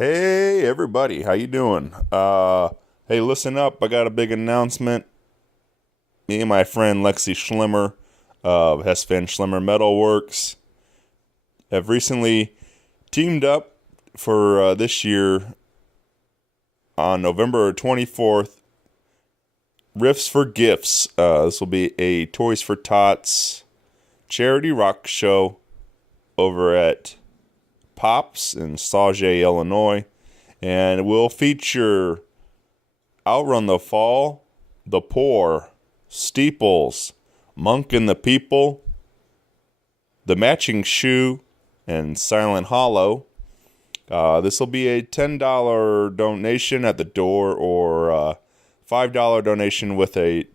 Hey everybody, how you doing? Hey, listen up, I got a big announcement. Me and my friend Lexi Schlimmer of Hess Van Schlimmer Metalworks have recently teamed up for this year on November 24th. Riffs for Gifts. This will be a Toys for Tots charity rock show over at Pops in Sauget, Illinois, and it will feature Outrun the Fall, The Poor, Steeples, Monk and the People, The Matching Shoe, and Silent Hollow. This will be a $10 donation at the door or $5 donation with a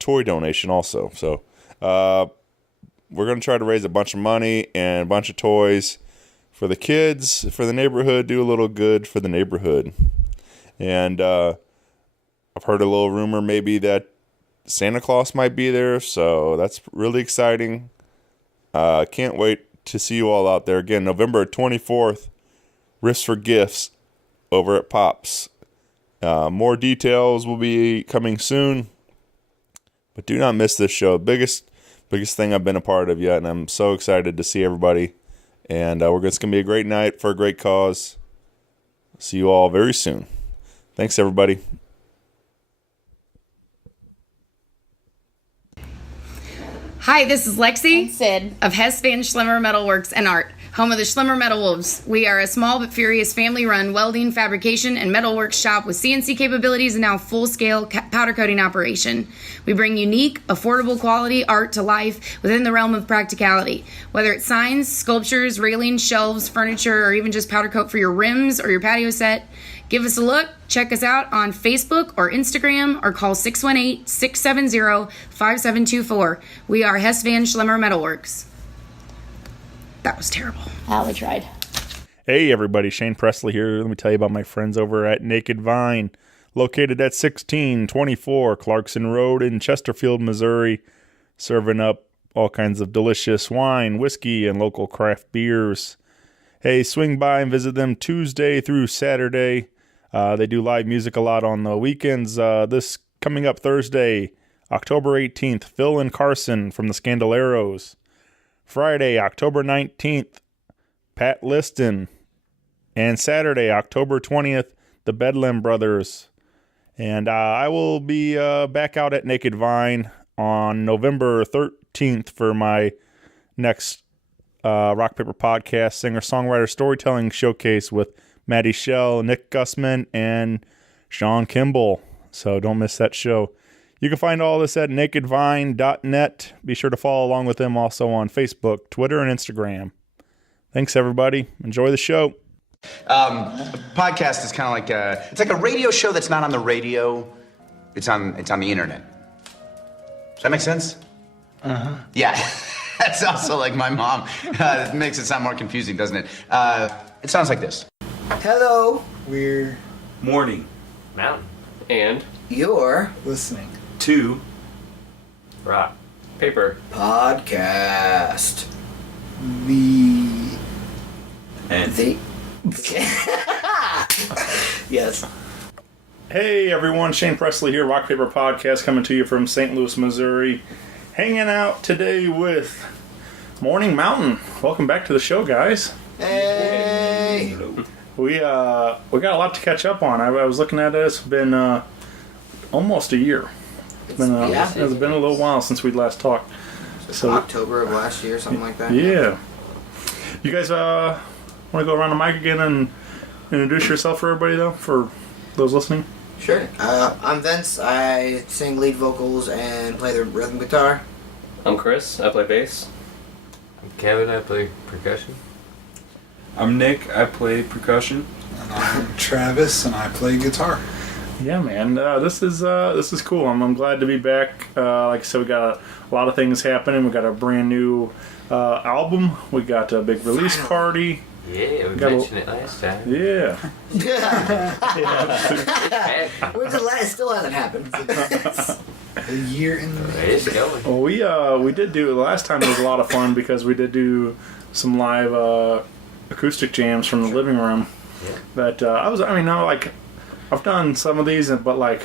toy donation also. So we're going to try to raise a bunch of money and a bunch of toys for the kids, for the neighborhood, do a little good for the neighborhood. And I've heard a little rumor maybe that Santa Claus might be there, so that's really exciting. Can't wait to see you all out there. Again, November 24th, Riffs for Gifts over at Pops. More details will be coming soon, but do not miss this show. Biggest thing I've been a part of yet, and I'm so excited to see everybody. And it's going to be a great night for a great cause. See you all very soon. Thanks, everybody. Hi, this is Lexi and Sid of Hess Van Schlimmer Metalworks and Art, home of the Schlimmer Metal Wolves. We are a small but furious family-run welding, fabrication, and metalworks shop with CNC capabilities and now full-scale powder coating operation. We bring unique, affordable quality art to life within the realm of practicality. Whether it's signs, sculptures, railings, shelves, furniture, or even just powder coat for your rims or your patio set, give us a look. Check us out on Facebook or Instagram or call 618-670-5724. We are Hess Van Schlimmer Metalworks. That was terrible. We tried. Hey everybody, Shane Presley here. Let me tell you about my friends over at Naked Vine, located at 1624 Clarkson Road in Chesterfield, Missouri, serving up all kinds of delicious wine, whiskey, and local craft beers. Hey, swing by and visit them Tuesday through Saturday. They do live music a lot on the weekends. This coming up Thursday, October 18th, Phil and Carson from the Scandaleros. Friday, October 19th, Pat Liston. And Saturday, October 20th, the Bedlam Brothers. And I will be back out at Naked Vine on November 13th for my next Rock Paper Podcast singer-songwriter storytelling showcase with Maddie Shell, Nick Gussman, and Sean Kimball. So don't miss that show. You can find all this at nakedvine.net. Be sure to follow along with them also on Facebook, Twitter, and Instagram. Thanks, everybody. Enjoy the show. A podcast is kind of like it's like a radio show that's not on the radio. It's on the internet. Does that make sense? Uh-huh. Yeah. That's also like my mom. It makes it sound more confusing, doesn't it? It sounds like this. Hello, we're Morning, Mountain, and you're listening to Rock Paper Podcast. Yes. Hey everyone, Shane Presley here, Rock Paper Podcast, coming to you from St. Louis, Missouri. Hanging out today with Morning Mountain. Welcome back to the show, guys. Hey. We got a lot to catch up on. I was looking at it. It's been almost a year. It's been a little while since we last talked. So October of last year, something like that. Yeah. You guys want to go around the mic again and introduce yourself for everybody, though, for those listening? Sure. I'm Vince. I sing lead vocals and play the rhythm guitar. I'm Chris. I play bass. I'm Kevin. I play percussion. I'm Nick. I play percussion. And I'm Travis, and I play guitar. Yeah, man. This is cool. I'm glad to be back. Like I said, we got a lot of things happening. We got a brand new album. We got a big release party. Yeah, we mentioned it last time. Yeah. Which it still hasn't happened. A year in the making. It's going. Well, we did do last time. It was a lot of fun because we did do some live acoustic jams from the living room. But I've done some of these, but like,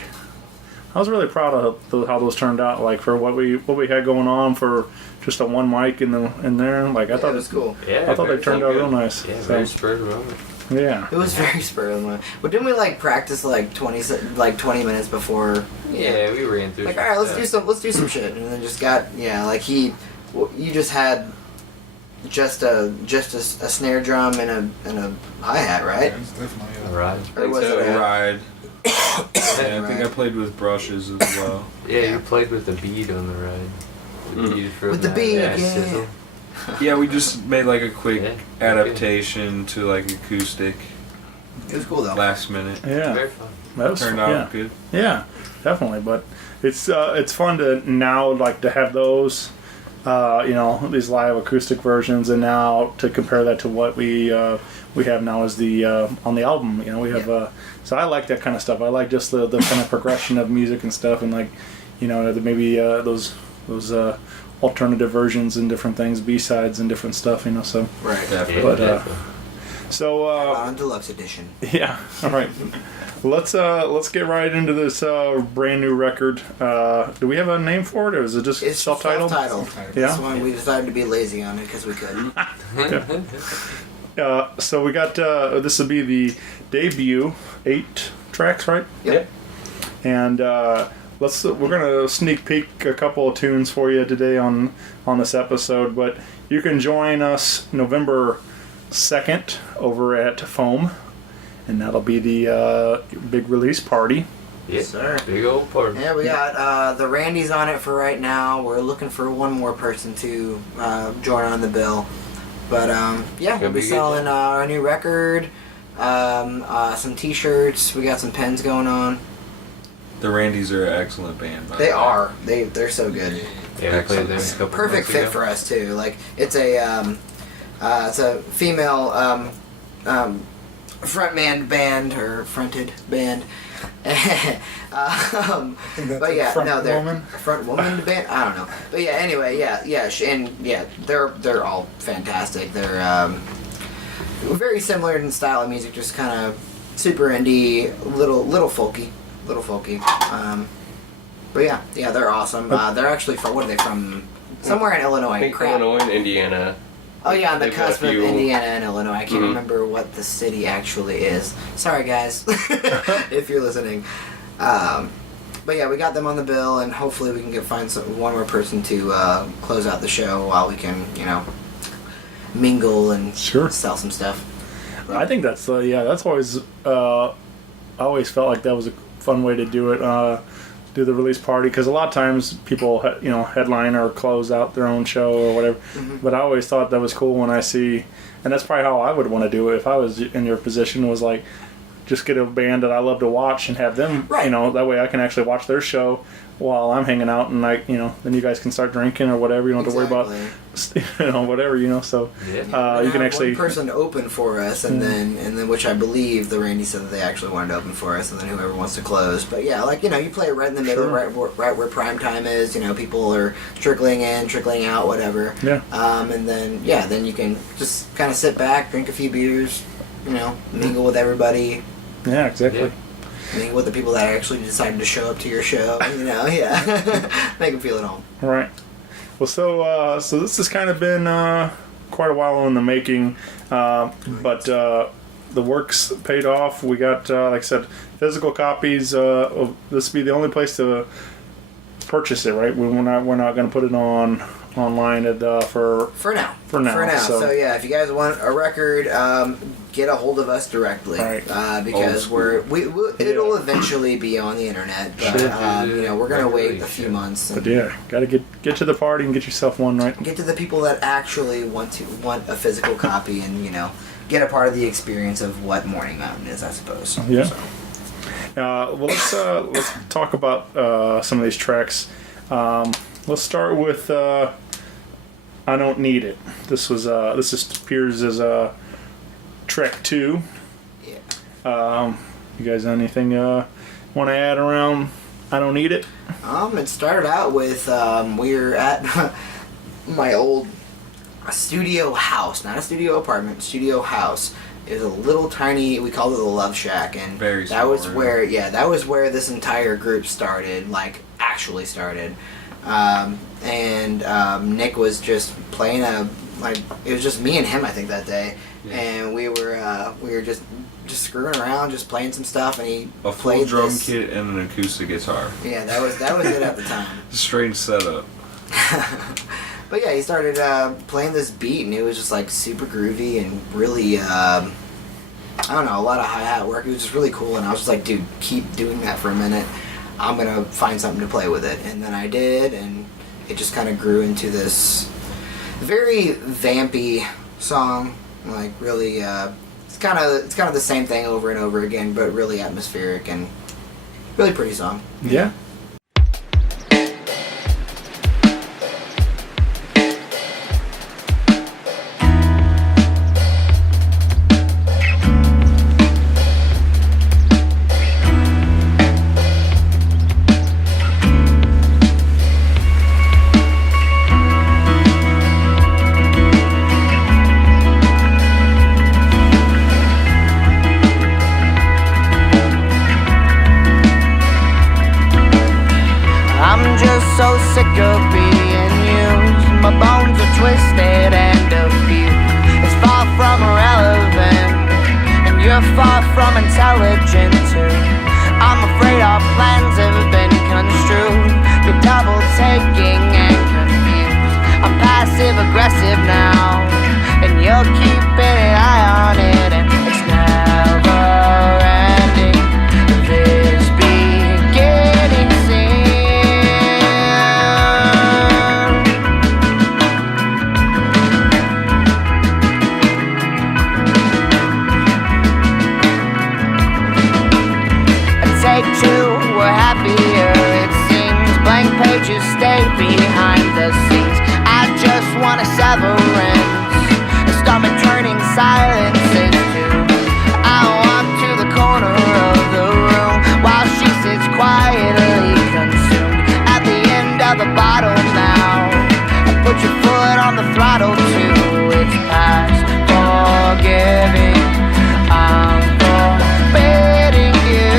I was really proud of how those turned out. Like for what we had going on for just a one mic in there. Like I thought it was cool. Yeah, I thought they turned out real nice. Yeah, So, very spur of the moment. yeah. It was very spur of the moment. But didn't we like practice like 20 minutes before? Yeah, we ran through. Like, some all right, stuff. let's do some shit, and then just got you just had just a snare drum and a hi hat, right? Yeah, it's definitely All right. Or was so, it a ride. Yeah, I think I Right. played with brushes as well. Yeah, you played with the bead on the ride. The bead from With the that, bead, yeah. yeah. sizzle. Yeah, we just made like a quick Yeah, adaptation to like acoustic It was cool though. last minute. Yeah. Very fun. That was Turned fun, out good. Yeah, definitely. But it's fun to now like to have those, these live acoustic versions, and now to compare that to what we have now as the on the album. We have so I like that kind of stuff. I like just the kind of progression of music and stuff, and like maybe those alternative versions and different things, B-sides and different stuff. So Right. Definitely. But, definitely. so On deluxe edition. yeah. All right. Let's get right into this brand new record. Do we have a name for it, or is it just It's self-titled? self-titled. Yeah. That's why we decided to be lazy on it because we could. So we got this will be the debut 8 tracks, right? Yep. And we're gonna sneak peek a couple of tunes for you today on this episode. But you can join us November 2nd over at Foam, and that'll be the big release party. Yes, sir. Big old party. Yeah, we got the Randys on it for right now. We're looking for one more person to join on the bill. But we'll Gonna be be good selling our new record, some T-shirts. We got some pens going on. The Randys are an excellent band. By They the way. are. They're so good. Yeah, we played there a couple Perfect months fit ago. for us too. Like it's a female frontman band or fronted band. But yeah, front no, they're woman? front woman band. I don't know, but yeah. Anyway, they're all fantastic. They're very similar in style of music, just kind of super indie, little folky. But yeah, they're awesome. They're actually from what are they from? Somewhere in I Illinois. think Crap. Illinois and Indiana. Oh yeah, on the They've got a cusp of few- Indiana and Illinois. I can't Mhm. remember what the city actually is. Sorry guys, if you're listening. But yeah, we got them on the bill, and hopefully we can find one more person to close out the show while we can, mingle and Sure. sell some stuff. I think that's that's always I always felt like that was a fun way to do it. Do the release party, because a lot of times people headline or close out their own show or whatever. But I always thought that was cool when I see, and that's probably how I would want to do it if I was in your position, was like just get a band that I love to watch and have them, Right. that way I can actually watch their show while I'm hanging out, and then you guys can start drinking or whatever. You don't have to worry about whatever, so Yeah. you can have actually one person open for us, and then which I believe the Randy said that they actually wanted to open for us, and then whoever wants to close. But yeah, you play it right in the middle, Sure. right where prime time is. People are trickling in, trickling out, whatever. Yeah. And then you can just kind of sit back, drink a few beers, mingle with everybody, yeah, exactly. Yeah. mingle with the people that actually decided to show up to your show. Make them feel at home. Right. Well, so this has kind of been quite a while in the making, but the work's paid off. We got, like I said, physical copies. Of this will be the only place to purchase it, right? We're not going to put it online For now. So- So yeah, if you guys want a record, get a hold of us directly, Right. because it'll eventually be on the internet. But Sure. we're gonna wait a Regularly, few sure. months and But yeah, got to get to the party and get yourself one, right? get to the people that actually want a physical copy, and get a part of the experience of what Morning Mountain is, I suppose. Yeah. So, Well, let's talk about some of these tracks. Let's start with "I Don't Need It." This appears as track 2. yeah. You guys, anything want to add around "I Don't Need It"? It started out with we were at my old studio house, not a studio apartment, studio house, It was a little tiny. We called it the Love Shack, and Very that was small room. where that was where this entire group started. Like actually started. Nick was just playing it was just me and him I think that day, and we were just screwing around, just playing some stuff, and he A full played drum this. kit and an acoustic guitar. Yeah, that was it at the time. Strange setup. But yeah, he started playing this beat, and it was just like super groovy and really, I don't know, a lot of hi-hat work. It was just really cool, and I was just like, dude, keep doing that for a minute. I'm gonna find something to play with it, and then I did, and it just kind of grew into this very vampy song. Like really, it's kind of the same thing over and over again, but really atmospheric and really pretty song. Yeah. I'm just so sick of being used. My bones are twisted and abused. It's far from irrelevant, and you're far from intelligent too. I'm afraid our plans have been construed. You're double taking and confused. I'm passive aggressive now, and you're keeping an eye on it, and it's never ending. This beginning scene. Take two, we're happier it seems. Blank pages stay behind the scenes. I just want a severance and stomach turning silences too. I walk to the corner of the room while she sits quietly consumed. At the end of the bottle now, put your foot on the throttle too. It's past forgiving. I'm forbidding you.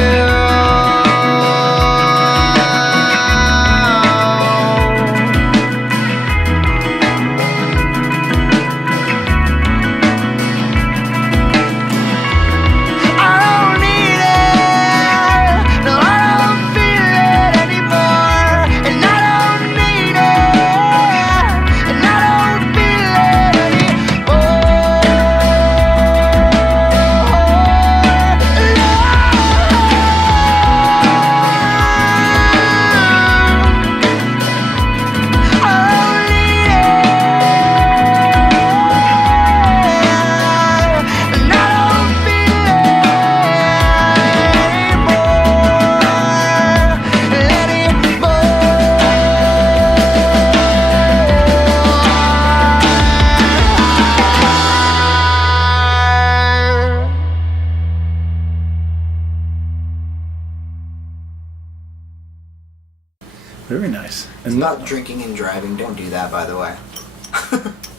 Very nice. It's not drinking and driving. Don't do that, by the way.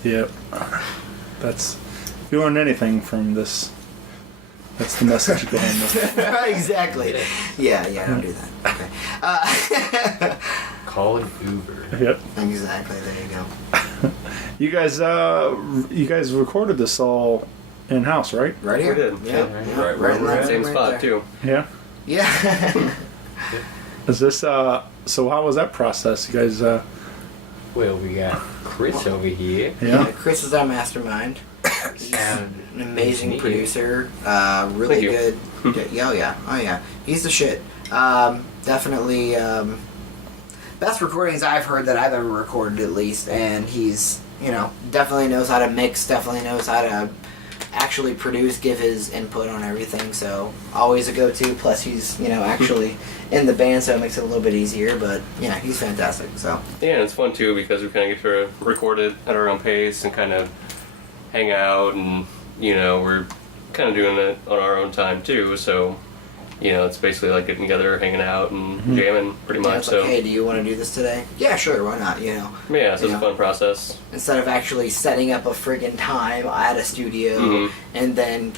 Yep. That's, if you learn anything from this, that's the message you go home with. Exactly. Yeah, don't do that. Okay. Call an Uber. Yep. Exactly. There you go. You guys recorded this all in house, right? Right here. We did. Yeah. Right where in we're that at. room Same right spot there. too. Yeah. Yeah. Is this so? How was that process? You guys? Well, we got Chris over here. Yeah. Chris is our mastermind. He's an amazing Nice to meet you. producer. Really Thank you. good. Oh yeah. He's the shit. Definitely best recordings I've heard that I've ever recorded, at least. And he's, definitely knows how to mix. Definitely knows how to actually produce, give his input on everything. So always a go-to. Plus he's actually in the band, so it makes it a little bit easier. But yeah, he's fantastic. So Yeah, and it's fun too because we kind of get to record it at our own pace and kind of hang out, and we're kind of doing it on our own time too. So it's basically like getting together, hanging out, and jamming pretty yeah, much. it's So like, hey, do you want to do this today? Yeah, sure. Why not? yeah, so it's a fun process. Instead of actually setting up a friggin' time at a studio Mhm. and then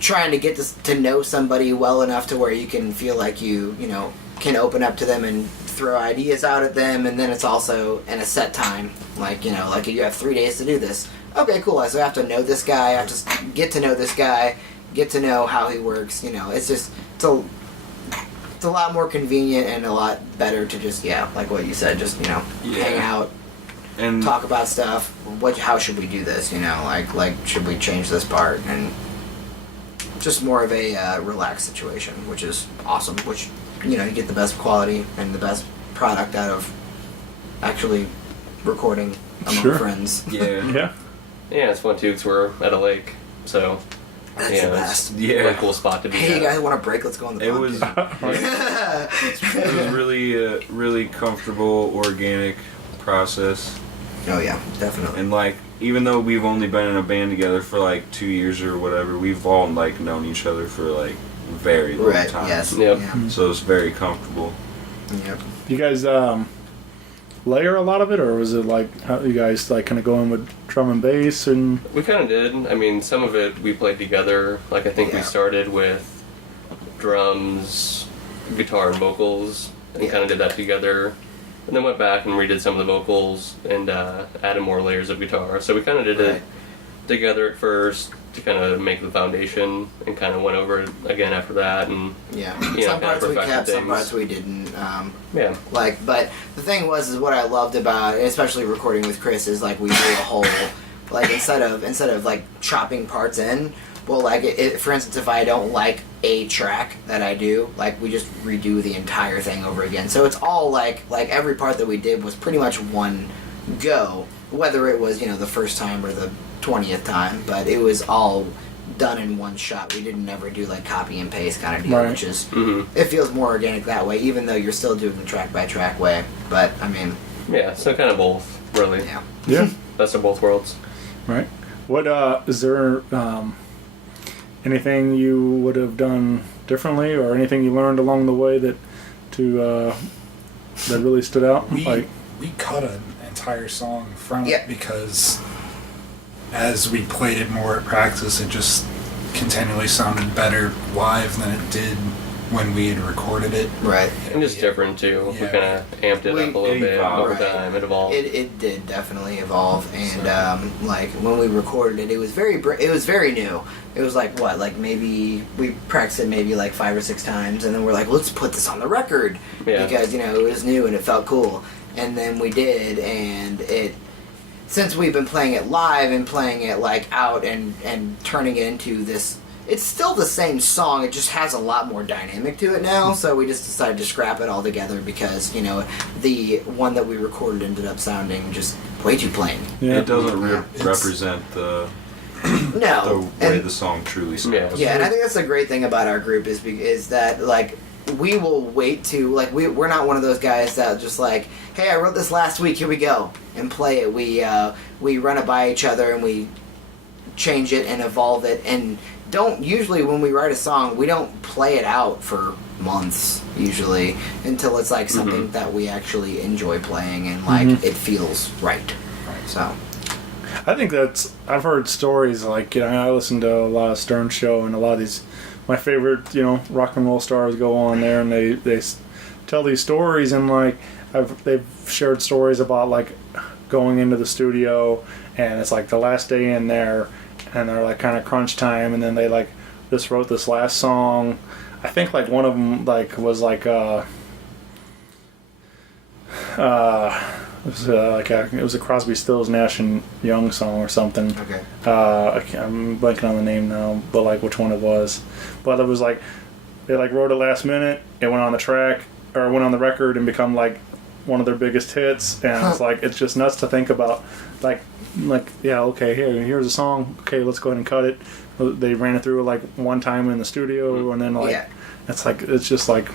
trying to get to know somebody well enough to where you can feel like you know, can open up to them and throw ideas out at them, and then it's also in a set time. Like, you know, like you have 3 days to do this. Okay, cool. So I have to know this guy. I have to get to know this guy, get to know how he works. You know, it's a lot more convenient and a lot better to just, like what you said, just, you know, hang out and talk about stuff. How should we do this? You know, like should we change this part? And just more of a relaxed situation, which is awesome. Which, you know, you get the best quality and the best product out of actually recording among friends. Yeah. Yeah, it's fun too because we're at a lake, so that's the best. It's a really cool spot to be. Hey, at. you guys want a break? Let's go on the It was really, really comfortable, organic process. Oh yeah, definitely. And like, even though we've only been in a band together for like 2 years or whatever, we've all like known each other for like very long time. Yes. Yep. Yeah. So it's very comfortable. Yep. You guys layer a lot of it, or was it like how you guys like kind of going with drum and bass and? We kind of did. I mean, some of it we played together. Like I think we started with drums, guitar, and vocals, and kind of did that together. And then went back and redid some of the vocals and added more layers of guitar. So we kind of did it together at first to kind of make the foundation, and kind of went over it again after that. And some parts we kept, some parts we didn't. Like, but the thing was, is what I loved about, especially recording with Chris, is like we do a whole, like instead of like chopping parts in. Well, like, for instance, if I don't like a track that I do, like, we just redo the entire thing over again. So it's all, like every part that we did was pretty much one go, whether it was, you know, the first time or the 20th time, but it was all done in one shot. We didn't ever do, like, copy and paste kind of deal, which is, it feels more organic that way, even though you're still doing the track-by-track way. But, I mean... Yeah, so kind of both, really. Yeah. Best of both worlds. Right. What, is there... anything you would have done differently, or anything you learned along the way that really stood out? We cut an entire song from it because as we played it more at practice, it just continually sounded better live than it did when we had recorded it. Right. And just different too. We kind of amped it up a little bit over time. It evolved. It did definitely evolve, and like when we recorded it, it was very new. It was like maybe we practiced it maybe like 5 or 6 times, and then we're like, let's put this on the record because, you know, it was new and it felt cool. And then we did, and since we've been playing it live and playing it like out and turning it into this. It's still the same song, it just has a lot more dynamic to it now, so we just decided to scrap it all together because, you know, the one that we recorded ended up sounding just way too plain. Yeah. It doesn't represent the way the song truly sounds. Yeah, and I think that's the great thing about our group is that, like, we will wait to, like, we're not one of those guys that just like, hey, I wrote this last week, here we go, and play it. We run it by each other and we change it and evolve it, and don't usually when we write a song we don't play it out for months usually until it's like something that we actually enjoy playing and like it feels right. So I think I've heard stories like, you know, I listen to a lot of Stern Show, and a lot of these my favorite, you know, rock and roll stars go on there and they tell these stories, and like they've shared stories about like going into the studio and it's like the last day in there and they're like kind of crunch time, and then they like just wrote this last song. I think like one of them like was like it was a Crosby, Stills, Nash and Young song or something. Okay. I'm blanking on the name now, but like which one it was. But it was like they like wrote it last minute. It went on the track or went on the record and become like one of their biggest hits. And it's like it's just nuts to think about. Like yeah, okay, here's a song. Okay, let's go ahead and cut it. They ran it through like one time in the studio, and then like it's just like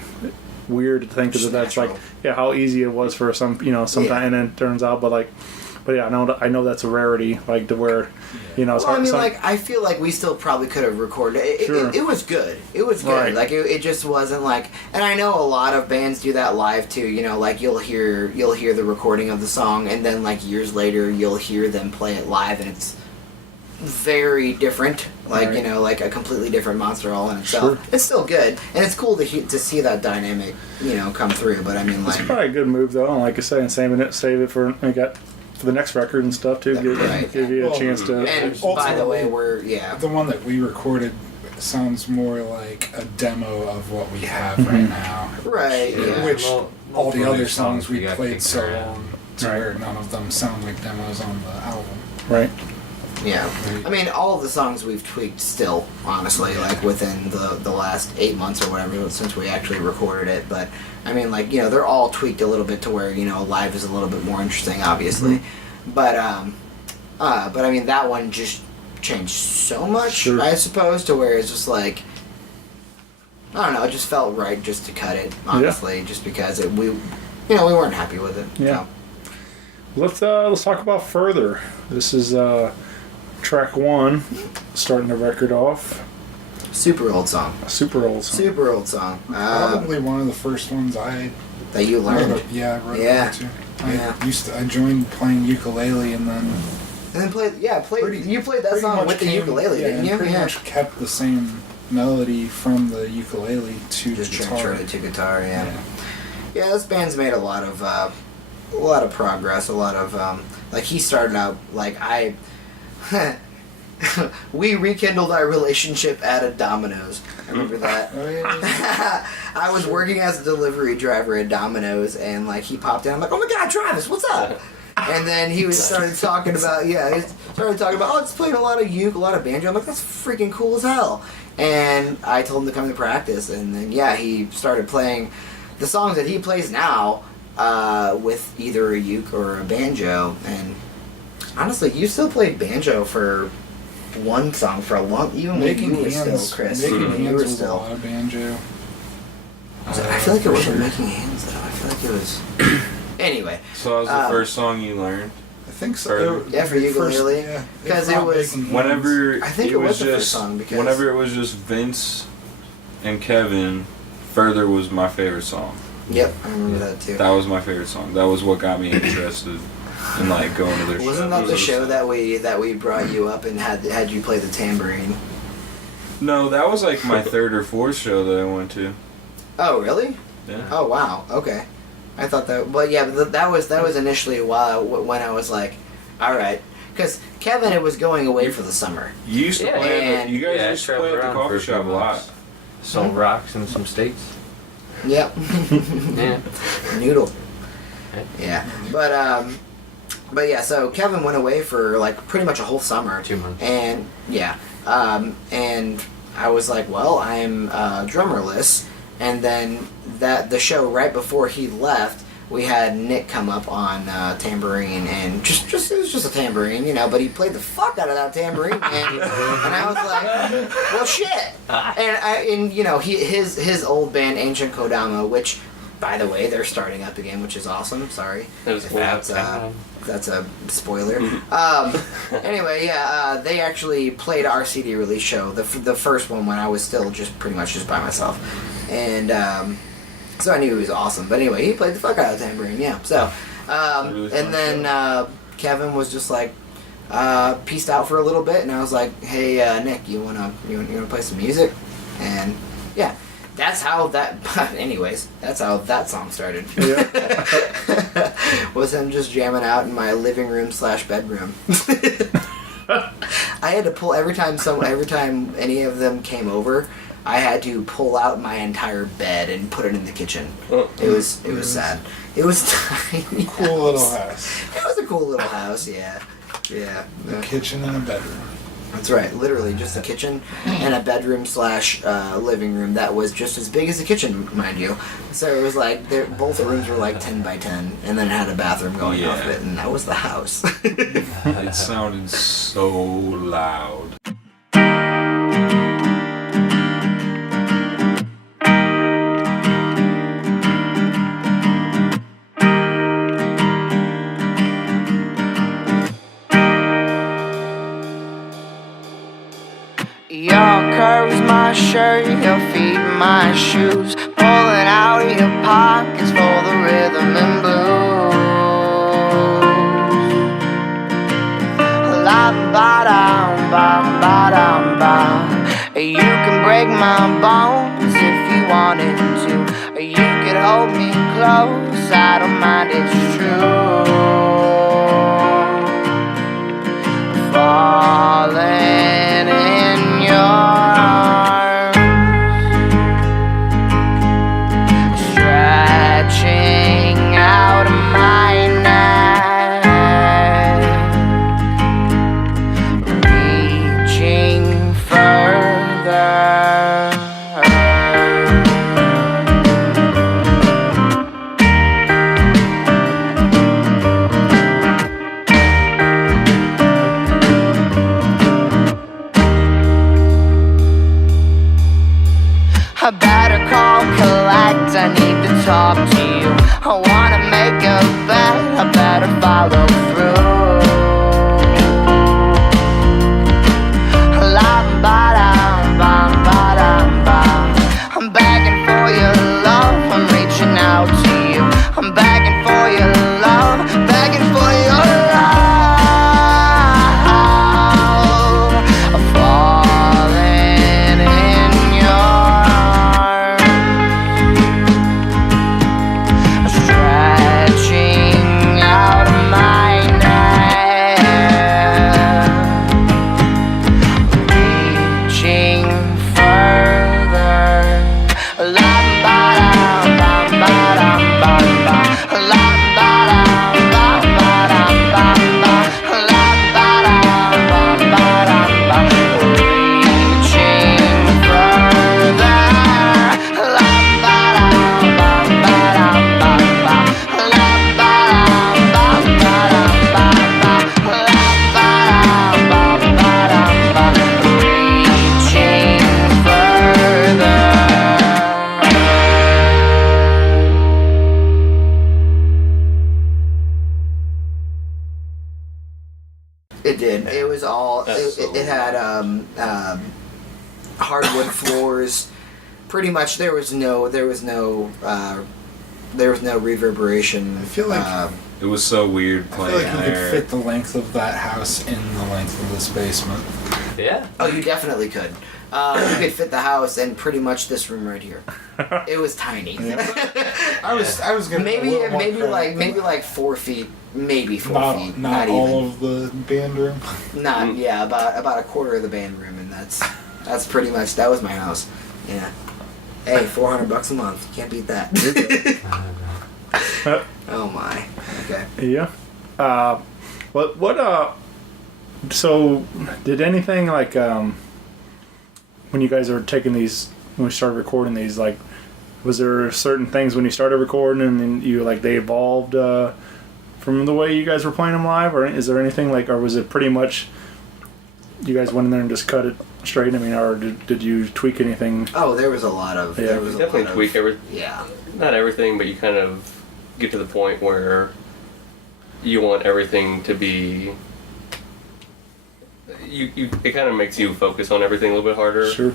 weird to think that that's like how easy it was for some, you know, sometimes, and then it turns out, but yeah, I know that's a rarity, like to where, you know. It's well, I mean, like I feel like we still probably could have recorded it. It was good. It was good. Right. Like it just wasn't like, and I know a lot of bands do that live too. You know, like you'll hear the recording of the song, and then like years later you'll hear them play it live, and it's very different like Right. you know, like a completely different monster all in itself. Sure. It's still good, and it's cool to see that dynamic, you know, come through. But I mean, It's like, probably a good move though. And like I say, and save it for the next record and stuff too. Give you a chance to. and by the way, The one that we recorded sounds more like a demo of what we have right now. Right. Yeah. Which all the other songs we got played kicked so around. long to where none of them sound like demos on the album. Right. Yeah, I mean, all of the songs we've tweaked still, honestly, like within the last 8 months or whatever since we actually recorded it. But I mean, like, you know, they're all tweaked a little bit to where, you know, live is a little bit more interesting, obviously. But I mean, that one just changed so much, I suppose, to where it's just like, I don't know, it just felt right just to cut it, honestly, just because we weren't happy with it. Yeah. So. Let's talk about Further. This is track 1, starting the record off. Super old song. Super old song. Super old song. Probably one of the first ones I that you learned. wrote into. I joined playing ukulele and then. And then you played that song with the ukulele, didn't you? Pretty much kept the same melody from the ukulele to just the guitar. transferred it to guitar. Yeah, this band's made a lot of progress. A lot of like he started out like we rekindled our relationship at a Domino's. I remember that. Oh, yeah. I was working as a delivery driver at Domino's, and like he popped in. I'm like, "Oh my God, Travis, what's up?" And then he started talking about oh, it's playing a lot of uke, a lot of banjo. I'm like, that's freaking cool as hell. And I told him to come to practice, and then he started playing the songs that he plays now with either a uke or a banjo. And honestly, you still played banjo for one song for a long, even when you were still, Chris. Making You Hands were was still. a lot of banjo. I feel like it wasn't Making Hands though. I feel like it was. Anyway. So that was the first song you learned? I think so. Yeah, for ukulele. Because it was. Whenever I think it was the first song because. Whenever it was just Vince and Kevin, Further was my favorite song. Yep, I remember that too. That was my favorite song. That was what got me interested in like going to their show. Wasn't that the show that we brought you up and had you play the tambourine? No, that was like my third or fourth show that I went to. Oh, really? Yeah. Oh, wow. Okay. I thought that. Well, yeah, but that was initially when I was like, all right, because Kevin, it was going away for the summer. You used to play. You guys used to play at the coffee shop a lot. Some rocks and some steaks. Yep. Yeah. Noodle. Yeah, but yeah. So Kevin went away for like pretty much a whole summer. 2 months. And and I was like, well, I'm drummerless. And then the show right before he left, we had Nick come up on tambourine, and just it was just a tambourine, you know, but he played the fuck out of that tambourine, and I was like, well, shit. And you know, his old band Ancient Kodama, which, by the way, they're starting up again, which is awesome. Sorry, that was that's a spoiler. Anyway, they actually played our CD release show, the first one when I was still pretty much just by myself, and so I knew he was awesome. But anyway, he played the fuck out of the tambourine, yeah. So, and then Kevin was just like peaced out for a little bit, and I was like, hey, Nick, you wanna play some music? And yeah. That's how that. Anyways, that's how that song started. Yeah. Was him just jamming out in my living room / bedroom. I had to pull every time any of them came over. I had to pull out my entire bed and put it in the kitchen. It was sad. It was tiny. Cool little house. It was a cool little house. Yeah. A kitchen and a bedroom. That's right, literally just a kitchen and a bedroom / living room that was just as big as the kitchen, mind you. So it was like, both the rooms were like 10 by 10, and then it had a bathroom going off it, and that was the house. It sounded so loud. Your curves my shirt, your feet my shoes, pulling out your pockets for the rhythm and blues. La ba dum bum ba dum ba my bones if you wanted to, or you could hold me close, I don't mind, it's true. Falling in your arms, stretching out of my neck, reaching further. I better call, collect, I need to talk to you. I wanna make a bet, I better follow through. I'm begging for your love, I'm reaching out to you. I'm begging for your love, begging for your love. I'm falling in your arms, stretching out of my neck, reaching further. It did. It was all. It had hardwood floors. Pretty much, there was no reverberation. I feel like It was so weird I feel playing like you there. could fit the length of that house in the length of this basement. Yeah. Oh, you definitely could. You could fit the house and pretty much this room right here. It was tiny. I was gonna maybe like 4 feet, maybe 4 feet. Not Not all even. of the band room. Not yeah, about a quarter of the band room, and that's pretty much that was my house. Yeah. Hey, $400 a month. Can't beat that. Oh my. Okay. Yeah. So did anything like when you guys were taking these, when we started recording these, like, was there certain things when you started recording and then you like they evolved from the way you guys were playing them live, or is there anything like, or was it pretty much you guys went in there and just cut it straight? I mean, or did you tweak anything? Oh, there was a lot of. Yeah. There was Definitely tweak everything. Yeah. Not everything, but you kind of get to the point where you want everything to be. It kind of makes you focus on everything a little bit harder. Sure.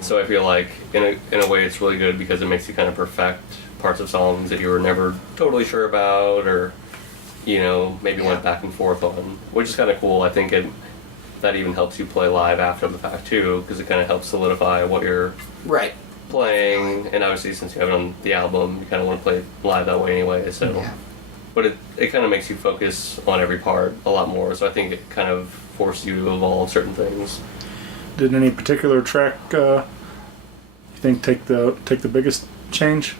So I feel like in a way it's really good because it makes you kind of perfect parts of songs that you were never totally sure about, or maybe went back and forth on, which is kind of cool. I think that even helps you play live after the fact too, because it kind of helps solidify what you're playing. And obviously, since you have it on the album, you kind of want to play it live that way anyway. So, but it kind of makes you focus on every part a lot more. So I think it kind of forces you to evolve certain things. Did any particular track you think take the biggest change?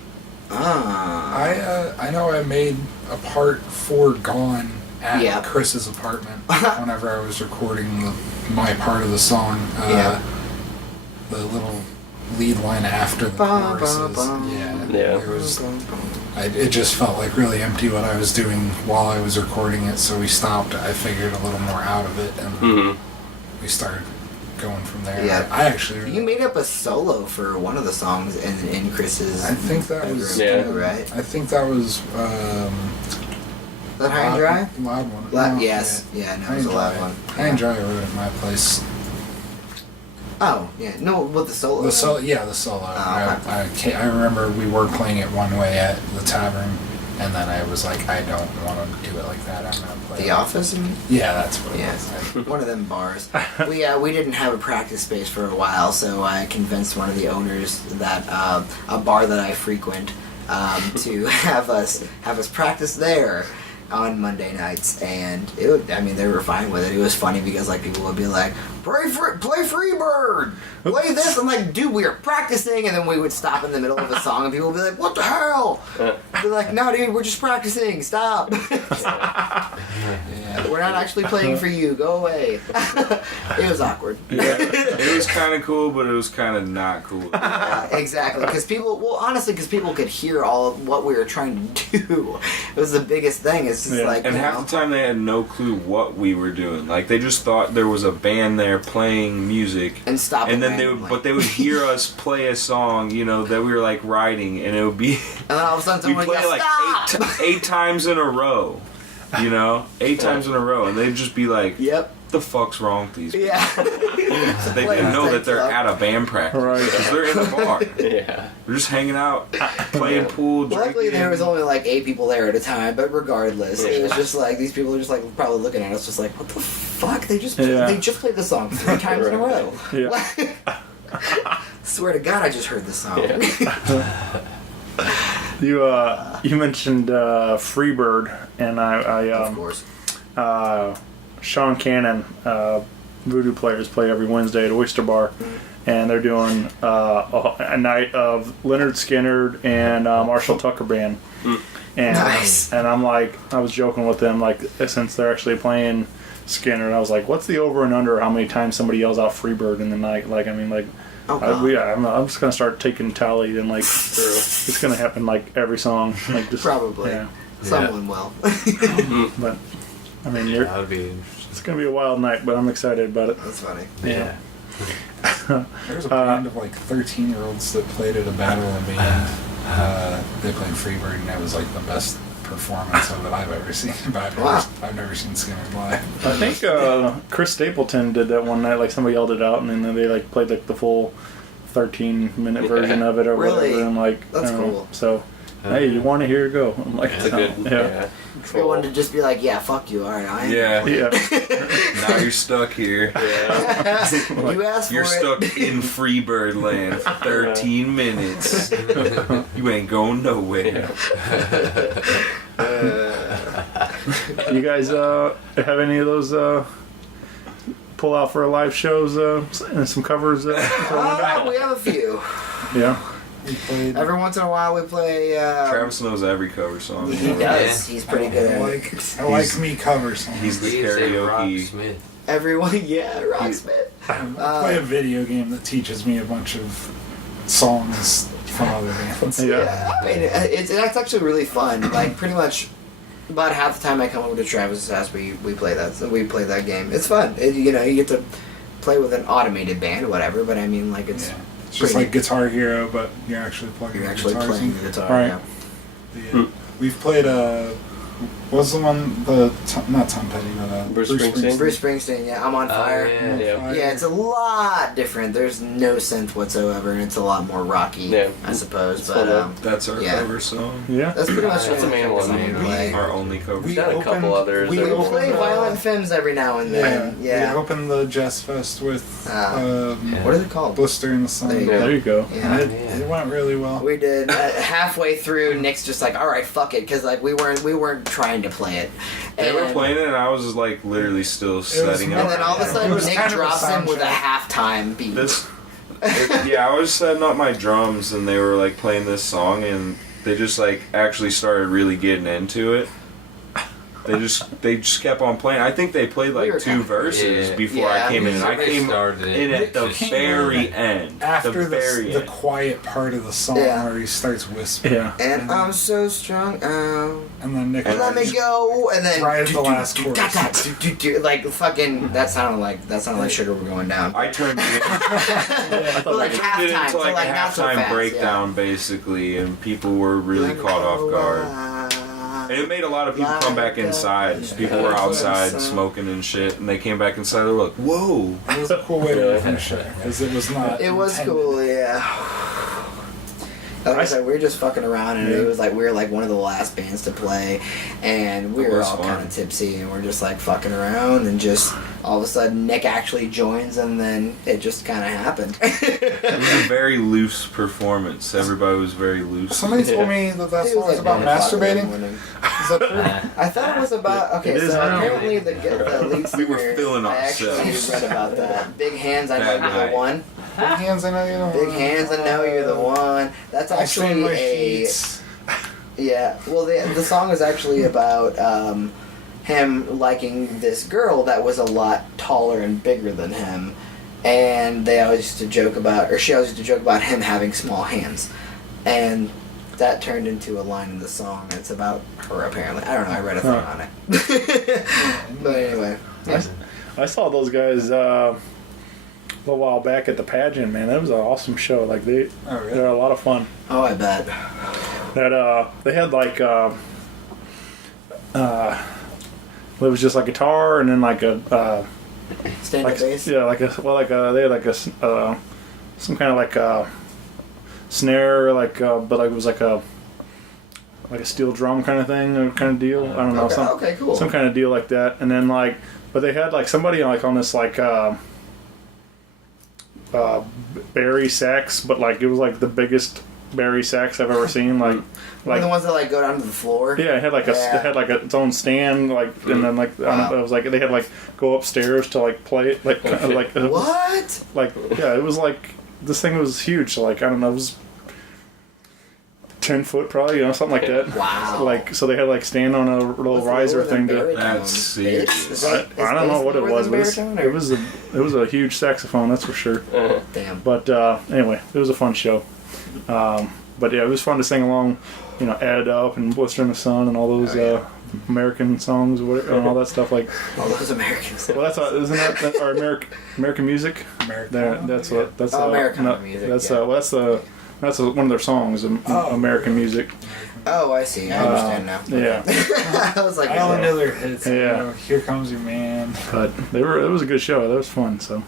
I know I made a part for Gone at Chris's apartment whenever I was recording my part of the song. The little lead line after the choruses. It just felt like really empty what I was doing while I was recording it, so we stopped. I figured a little more out of it, and we started going from there. Yeah, I actually you made up a solo for one of the songs in Chris's. I think that was right. I think that was that High and Dry? Loud one. No, it was a loud one. High and Dry I wrote at my place. Oh yeah, no, with the solo. The solo. Oh, I remember we were playing it one way at the tavern. And then I was like, I don't want to do it like that. I'm gonna play The Office, you mean? Yeah, that's what it Yeah, was. one of them bars. We didn't have a practice space for a while, so I convinced one of the owners that a bar that I frequent to have us practice there on Monday nights, and they were fine with it. It was funny because like people would be like, play Freebird, play this. I'm like, dude, we are practicing, and then we would stop in the middle of a song, and people would be like, what the hell? They're like, no, dude, we're just practicing. Stop. We're not actually playing for you. Go away. It was awkward. Yeah, it was kind of cool, but it was kind of not cool. Exactly, because people could hear all of what we were trying to do. It was the biggest thing. It's just like, and half the time they had no clue what we were doing. Like they just thought there was a band there playing music, and stop. And then they would hear us play a song, that we were like writing, and it would be. And then all of a sudden, we play like eight times in a row. 8 times in a row, and they'd just be like, "Yep, what the fuck's wrong with these people?" Yeah. So they didn't know that they're at a band practice. Right. Because they're in the bar. Yeah. They're just hanging out, playing pool, drinking. Luckily, there was only like 8 people there at a time, but regardless, it was just like these people were just like probably looking at us, just like, "What the fuck? They just played the song 3 times in a row." Yeah. Swear to God, I just heard this song. You mentioned Freebird, and I of course. Sean Cannon, Voodoo Players, play every Wednesday at Oyster Bar, and they're doing a night of Leonard Skinner and Marshall Tucker Band. And, Nice. And I'm like, I was joking with them, like, since they're actually playing Skinner, and I was like, what's the over and under how many times somebody yells out Freebird in the night? Like, I mean, like, Oh, God. I'm just gonna start taking tally, and like, it's gonna happen like every song, like just Probably. Yeah. Someone will. But I mean, That would be interesting. it's gonna be a wild night, but I'm excited about it. That's funny. Yeah. There was a band of like 13-year-olds that played at a battle of band. They played Freebird, and that was like the best performance of it I've ever seen. But I've never seen Skinner live. I think Chris Stapleton did that one night. Like somebody yelled it out, and then they like played like the full 13-minute version of it or Really? whatever. And like, That's I don't know. cool. So, hey, you want to hear it go? I'm like, It's a good. yeah. We wanted to just be like, yeah, fuck you. All right, I am. Yeah. Yeah. Now you're stuck here. You asked for You're it. stuck in Freebird land for 13 minutes. You ain't going nowhere. You guys have any of those pull out for a live shows and some covers? We have a few. Yeah. We played. Every once in a while, we play. Travis knows every cover song. He does. He's pretty good at it. I like me cover songs. He's the He's a Rock karaoke. Smith. Everyone, yeah, Rocksmith. I play a video game that teaches me a bunch of songs from other bands. Yeah. I mean, it's actually really fun. Like pretty much, about half the time I come over to Travis's house, we play that. So we play that game. It's fun. You get to play with an automated band or whatever. But I mean, like it's It's just like Guitar Hero, but you're actually plugging you're the actually guitars playing in. the guitar. Right. Yeah. We've played was the one not Tom Petty, but Bruce Springsteen? Bruce Springsteen, yeah, I'm on fire. Yeah. Yeah, it's a lot different. There's no synth whatsoever, and it's a lot more rocky, I suppose. But That's our cover song. Yeah. that's pretty much That's the main one. Our only cover We've song. got a couple others. We that- play Violent Femmes every now and then. Yeah. We opened the Jazz Fest with What is it called? Blister in the Sun. There you go. There you go. Yeah. It went really well. We did halfway through. Nick's just like, all right, fuck it, because like we weren't trying to play it. They were playing it, and I was just like literally still setting up. And then all of a sudden, It was Nick kind of a drops in with a soundtrack. halftime beat. I was setting up my drums, and they were like playing this song, and they just like actually started really getting into it. They just kept on playing. I think they played like 2 verses before I came in. And I came in at the very end. After the very the end. quiet part of the song where he starts whispering. Yeah. And I'm so strong. And then Nick Let me go. And then right at the last chorus. like fucking. That sounded like Sugar We're Going Down. I turned it into Like halftime. into like a not so halftime fast, breakdown, basically, and people were really caught off guard. And it made a lot of people come back inside. People were outside smoking and shit, and they came back inside. They were like, "Whoa!" It was a cool way to finish it because it was not. It was intended. cool, yeah. That Yeah, I said, we were just fucking around, and it was like we were like one of the last bands to play, and we were all kind of tipsy, and we're just like fucking around, and just all of a sudden Nick actually joins, and then it just kind of happened. It was a very loose performance. Everybody was very loose. Somebody told me that song was about masturbating. Is that true? I thought it was about apparently the lead singer. We were feeling I actually ourselves. read about that. Big Hands, I Know You're the One. Big Hands, I Know You're the One. Big Hands, I Know You're the One. That's actually yeah. Well, the song is actually about him liking this girl that was a lot taller and bigger than him, and they always used to joke about, or she always used to joke about him having small hands, and that turned into a line in the song. And it's about her apparently. I don't know. I read a thing on it. But anyway, I saw those guys a little while back at the pageant. Man, that was an awesome show. Like they're a lot of fun. Oh, I bet. That they had like it was just like guitar and then like a stand-up bass. Yeah, they had like a some kind of like a snare, but like it was like a steel drum kind of thing, or kind of deal. I don't know. Okay, cool. Some kind of deal like that. And then like, but they had like somebody like on this like Barry sax, but like it was like the biggest Barry sax I've ever seen. Like the ones that like go down to the floor. Yeah, it had like its own stand, like, and then like I don't know, it was like they had like go upstairs to like play it, like like what? Like yeah, it was like this thing was huge. So like I don't know, it was 10 foot probably, something like that. Wow. Like so they had like stand on a little riser thing to. That's serious. I don't know what it was, but it was a huge saxophone, that's for sure. Damn. But anyway, it was a fun show. But yeah, it was fun to sing along, Add Up and Blister in the Sun and all those American songs or whatever, and all that stuff. Like all those American songs. Well, isn't that our American music? American music. That's one of their songs, American music. Oh, I see. I understand now. Yeah. I was like, I only know their hits. Yeah. Here Comes Your Man. But it was a good show. That was fun. So, do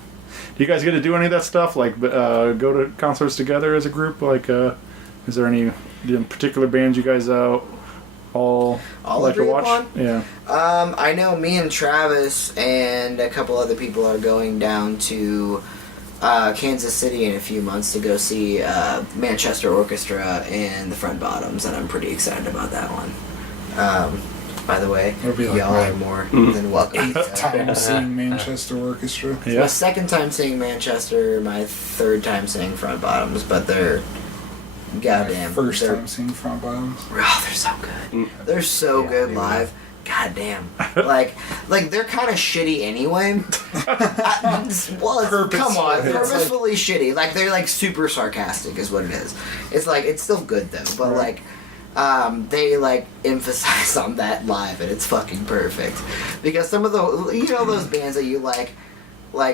you guys get to do any of that stuff? Like, go to concerts together as a group? Like, is there any particular bands you guys all like to watch? Upon? Yeah. I know me and Travis and a couple other people are going down to Kansas City in a few months to go see Manchester Orchestra and the Front Bottoms, and I'm pretty excited about that one. By the way, y'all are more than welcome. 8th time seeing Manchester Orchestra. It's my second time seeing Manchester, my third time seeing Front Bottoms, but they're goddamn. First time seeing Front Bottoms. Oh, they're so good. They're so good live. Goddamn. Like they're kind of shitty anyway. Come on, purposefully shitty. Like they're like super sarcastic is what it is. It's like it's still good though, but like they like emphasize on that live, and it's fucking perfect. Because some of the those bands that you like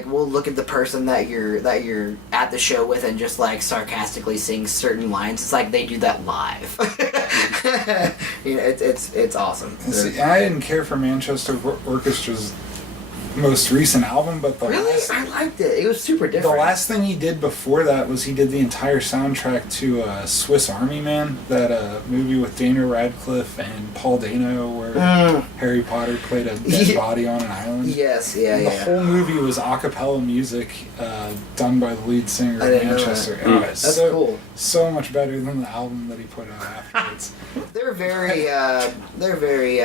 we'll look at the person that you're at the show with and just like sarcastically sing certain lines. It's like they do that live. It's awesome. See, I didn't care for Manchester Orchestra's most recent album, but I liked it. It was super different. The last thing he did before that was he did the entire soundtrack to Swiss Army Man, that movie with Daniel Radcliffe and Paul Dano, where Harry Potter played a dead body on an island. Yes, The whole movie was a cappella music done by the lead singer of Manchester. That's cool. So much better than the album that he put out afterwards. They're very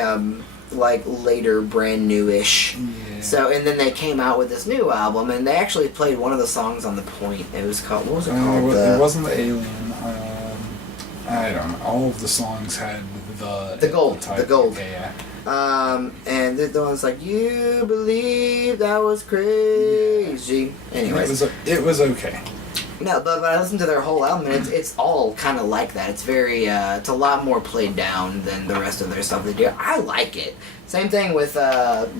like later brand new-ish. Yeah. So, and then they came out with this new album, and they actually played one of the songs on the Point. It was called, what was it called? It wasn't the Alien. I don't know. All of the songs had the gold. title. The gold. Yeah. And the one's like, you believe that was crazy. Anyways. It was okay. No, but I listened to their whole album, and it's all kind of like that. It's very, it's a lot more played down than the rest of their stuff they do. I like it. Same thing with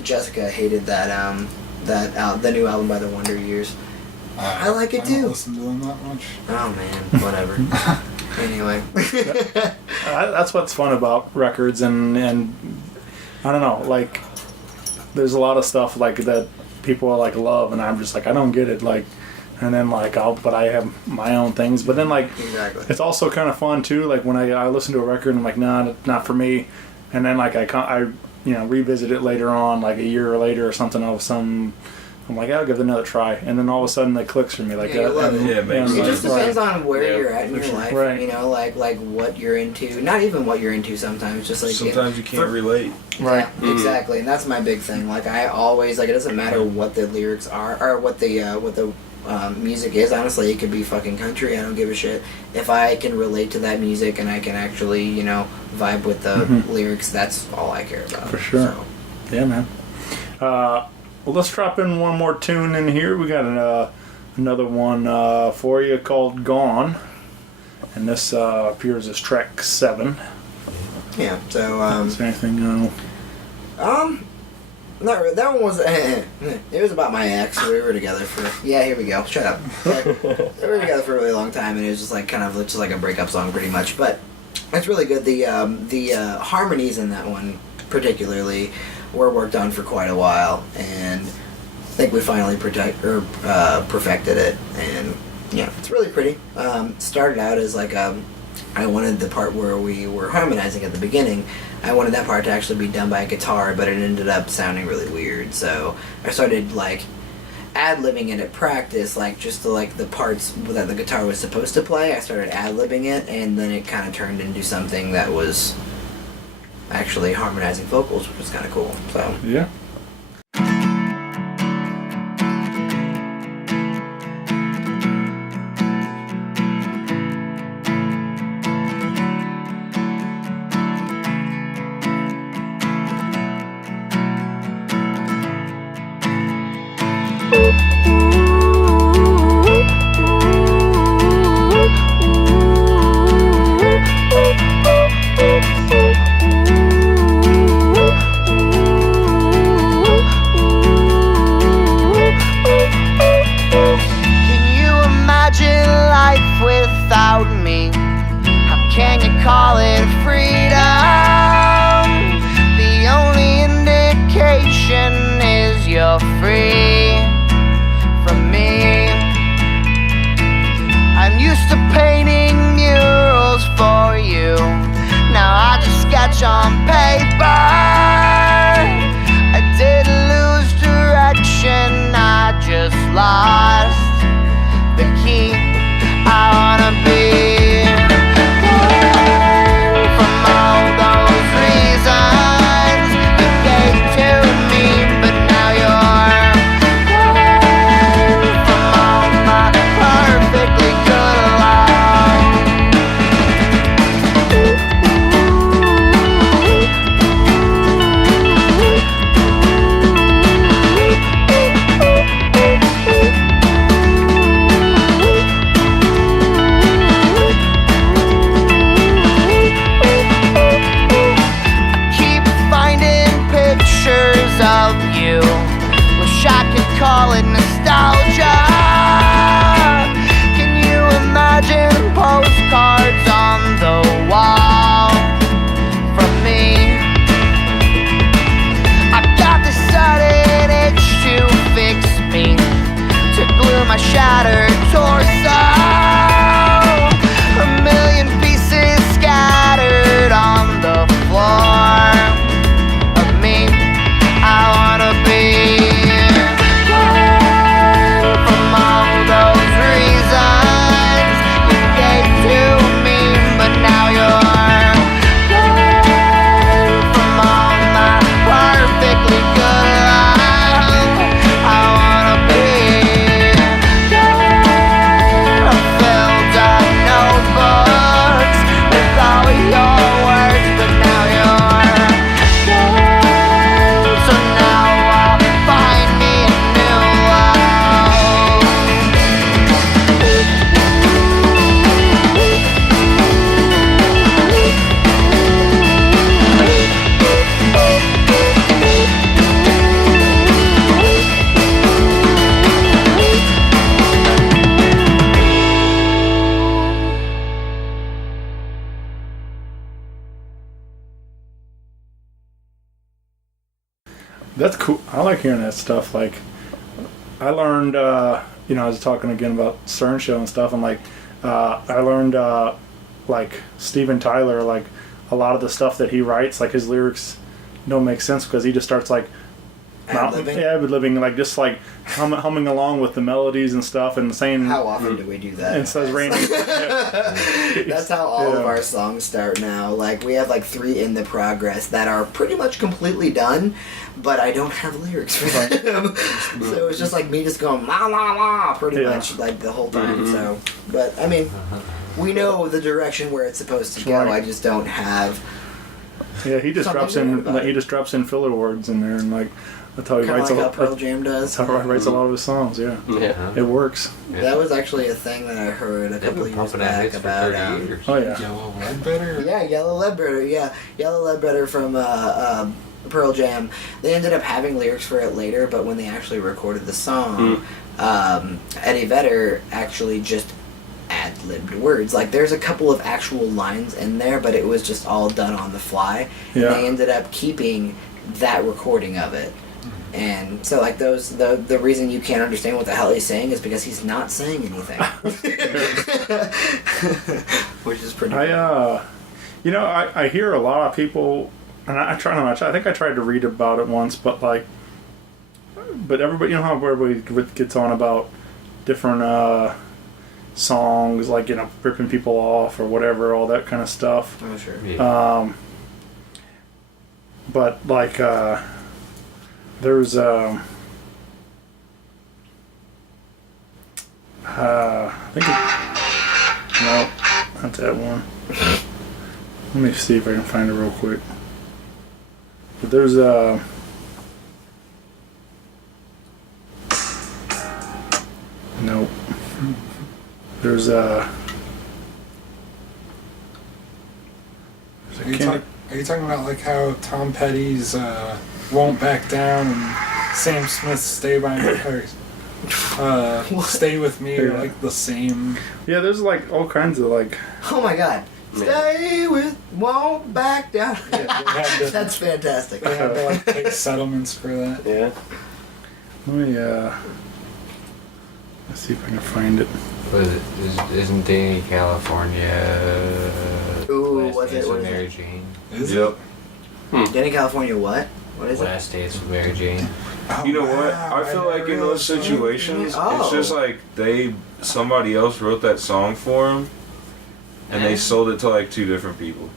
Jessica hated that the new album by the Wonder Years. I like it too. I don't listen to them that much. Oh man, whatever. Anyway, that's what's fun about records, and I don't know, like there's a lot of stuff like that people like love, and I'm just like I don't get it, like. and then like but I have my own things. But then like Exactly. it's also kind of fun too. Like when I listen to a record and I'm like, nah, not for me. And then like I revisit it later on, like a year later or something. All of a sudden, I'm like, I'll give it another try. And then all of a sudden, it clicks for me. Like Yeah, you love it. Yeah, it makes It sense. just depends on where Yeah. you're at in your life, Right. you know, like what you're into. Not even what you're into sometimes, just like Sometimes you can't relate. Right. Yeah, exactly, and that's my big thing. Like I always like it doesn't matter what the lyrics are or what the music is. Honestly, it could be fucking country. I don't give a shit. If I can relate to that music and I can actually vibe with the lyrics, that's all I care about. For sure. So. Yeah, man. Well, let's drop in one more tune in here. We got another one for you called "Gone," and this appears as track 7. Yeah. So Is there anything? not really. That one was it was about my ex. We were together for here we go. Shut up. We were together for a really long time, and it was just like kind of just like a breakup song, pretty much. But it's really good. The harmonies in that one particularly were worked on for quite a while, and I think we finally perfected it. And yeah, it's really pretty. Started out as like I wanted the part where we were harmonizing at the beginning. I wanted that part to actually be done by a guitar, but it ended up sounding really weird. So I started like ad-libbing it at practice, like just the parts that the guitar was supposed to play. I started ad-libbing it, and then it kind of turned into something that was actually harmonizing vocals, which was kind of cool. So Yeah. Can you imagine life without me? How can you call it freedom? The only indication is you're free from me. I'm used to painting murals for you. Now I just sketch on paper. I didn't lose direction, I just lost the key. I wanna be from all those reasons you gave to me, but now you're from all my perfectly good love. Keep finding pictures of you. Wish I could call it nostalgia. Can you imagine postcards on the wall from me? I got this sudden itch to fix me, to glue my shattered torso. A million pieces scattered on the floor of me. I wanna be from all those reasons you gave to me, but now you're from all my perfectly good love. I wanna be filled up notebooks with all your words, but now you're so now I'll find me a new love. That's cool. I like hearing that stuff. Like, I learned you know, I was talking again about Stern Show and stuff, and like I learned like Steven Tyler, like a lot of the stuff that he writes, like his lyrics don't make sense because he just starts like ad-libbing, like just like humming along with the melodies and stuff and saying. How often do we do that? And it says raining. That's how all of our songs start now. Like we have like 3 in the progress that are pretty much completely done, but I don't have lyrics for them. So it's just like me just going la la la pretty much like the whole time. So, but I mean, we know the direction where it's supposed to go. I just don't have. Yeah, he just drops in filler words in there, and like that's how he writes. Like how Pearl Jam does. That's how he writes a lot of his songs. Yeah, it works. That was actually a thing that I heard a couple of years back about. Yellow Ledbetter. Yeah, Yellow Ledbetter. Yeah, Yellow Ledbetter from Pearl Jam. They ended up having lyrics for it later, but when they actually recorded the song, Eddie Vedder actually just ad-libbed words. Like there's a couple of actual lines in there, but it was just all done on the fly. And they ended up keeping that recording of it. And so like the reason you can't understand what the hell he's saying is because he's not saying anything. Which is pretty cool. You know, I hear a lot of people, and I think I tried to read about it once, but everybody, you know how everybody gets on about different songs, like, you know, ripping people off or whatever, all that kind of stuff. Oh, sure. Yeah. But like there's I think no, not that one. Let me see if I can find it real quick. But there's nope. There's Are you talking about like how Tom Petty's Won't Back Down and Sam Smith's Stay By Me or Stay With Me are like the same? Yeah, there's like all kinds of like. Oh my god. Stay with, won't back down. That's fantastic. They had to like pay settlements for that. Yeah. Let me let's see if I can find it. Isn't Danny California? Ooh, Last Days with it? Mary Jane? Is it? Danny California what? What is Last Days with Mary Jane. Oh, You know what? wow, I feel like in those situations, Oh. it's just like somebody else wrote that song for him, and they sold it to like 2 different people.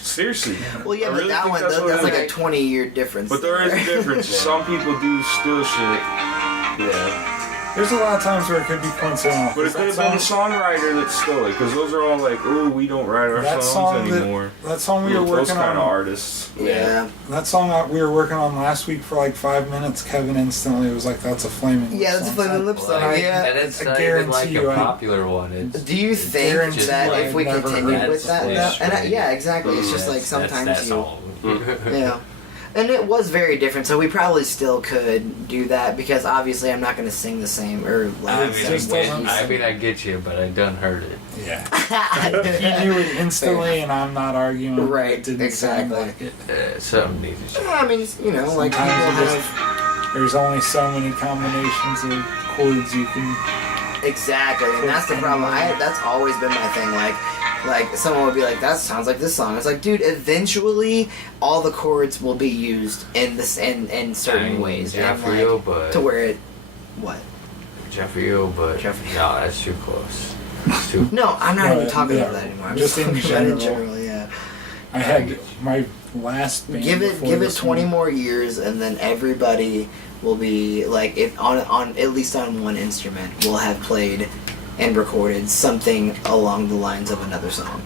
Seriously. it? Well, yeah, I but really that think one, that's what that's it like a is. 20-year difference. But there is a difference. Some people do steal shit. Yeah. There's a lot of times where it could be coincidental. But it could have been the songwriter that stole it, because those are all like, ooh, we don't write our That songs song anymore. that song we were Those working kind on. of artists. Yeah. That song that we were working on last week for like 5 minutes, Kevin instantly was like, "That's a Flaming Lips Yeah, that's a song." Flaming Lips song. Like, Yeah. and it's I not even like guarantee you a I- popular one. It's Do you think guarantee that I if we never continue heard with that, That's and yeah, exactly. It's just like sometimes that's you, all. yeah. And it was very different, so we probably still could do that because obviously I'm not going to sing the same or I like mean, I get you, but I done heard it. Yeah. He knew it instantly, and I'm not arguing. Right, It didn't sound exactly. like it. Something needs to change. I mean, you know, like people Sometimes it have there's only so many combinations of chords you can. exactly, and that's the problem. That's always been my thing. Like someone would be like, "That sounds like this song." It's like, dude, eventually all the chords will be used in this in certain ways, and Jeffrey, like, but to where it what. Jeffrey, but Jeffrey. no, that's too close. It's too. No, I'm not No, even talking yeah, about that anymore. I'm just in talking about it general. yeah. I had my last band. Give before it this 20 one. more years, and then everybody will be like, if on at least on one instrument, will have played and recorded something along the lines of another song.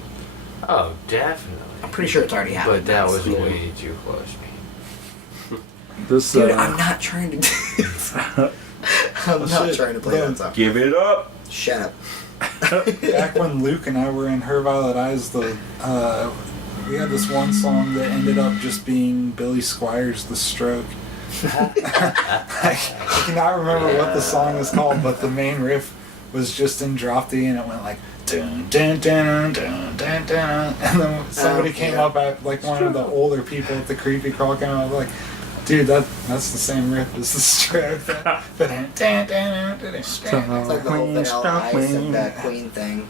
Oh, definitely. I'm pretty sure it's already happened. But that was honestly. way too close, man. This Dude, I'm not trying to. I'm not shit. trying to play that song. Give it up. Shut up. Back when Luke and I were in Her Violet Eyes, we had this one song that ended up just being Billy Squires' "The Stroke." I cannot remember what the song was called, but the main riff was just in drop D, and it went like dun dun dun dun dun dun, and then somebody came yeah. up at like one of the older people at the Creepy Crawl came up like Dude, that's the same riff as the stroke. It's like the whole Vanilla Ice and that Queen thing.